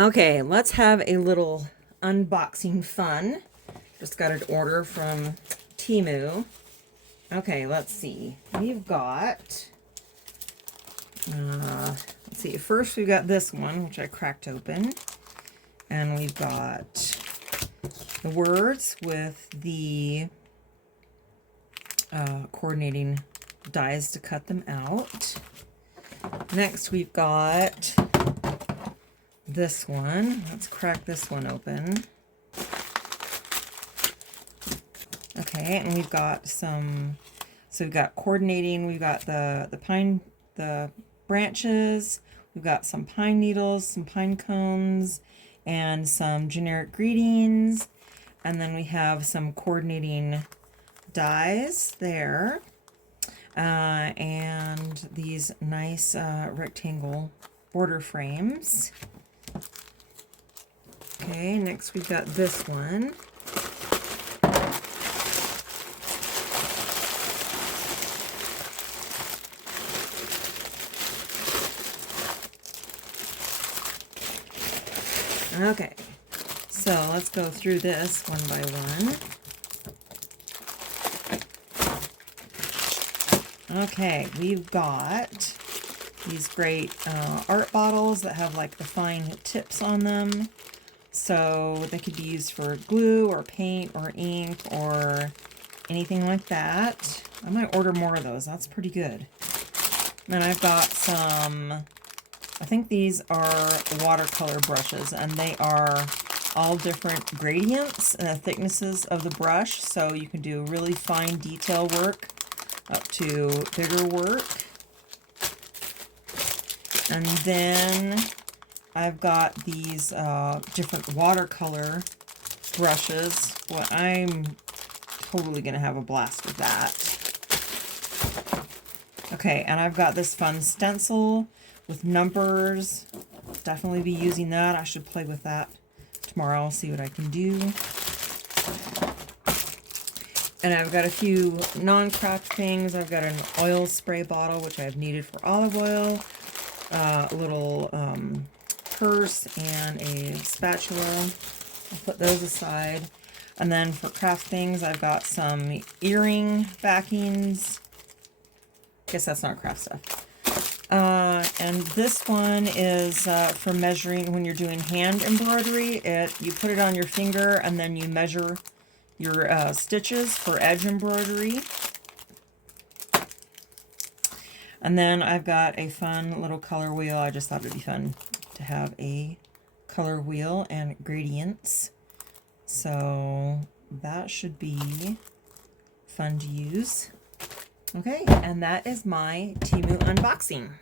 Okay, let's have a little unboxing fun. Just got an order from Temu. Okay, let's see. We've got, let's see, first we've got this one, which I cracked open. And we've got the words with the coordinating dies to cut them out. Next we've got this one. Let's crack this one open. Okay, and we've got some, so we've got coordinating, we've got the branches, we've got some pine needles, some pine cones, and some generic greetings. And then we have some coordinating dies there. And these nice rectangle border frames. Okay, next we've got this one. Okay, so let's go through this one by one. Okay, we've got these great art bottles that have like the fine tips on them. So they could be used for glue or paint or ink or anything like that. I might order more of those. That's pretty good. And I've got some, I think these are watercolor brushes, and they are all different gradients and the thicknesses of the brush. So you can do really fine detail work up to bigger work. And then I've got these different watercolor brushes. Well, I'm totally going to have a blast with that. Okay, and I've got this fun stencil with numbers. Definitely be using that. I should play with that tomorrow, see what I can do. And I've got a few non-craft things. I've got an oil spray bottle, which I've needed for olive oil. A little purse and a spatula. I'll put those aside. And then for craft things, I've got some earring backings. Guess that's not craft stuff. And this one is for measuring when you're doing hand embroidery. You put it on your finger and then you measure your stitches for edge embroidery. And then I've got a fun little color wheel. I just thought it'd be fun to have a color wheel and gradients. So that should be fun to use. Okay, and that is my Temu unboxing.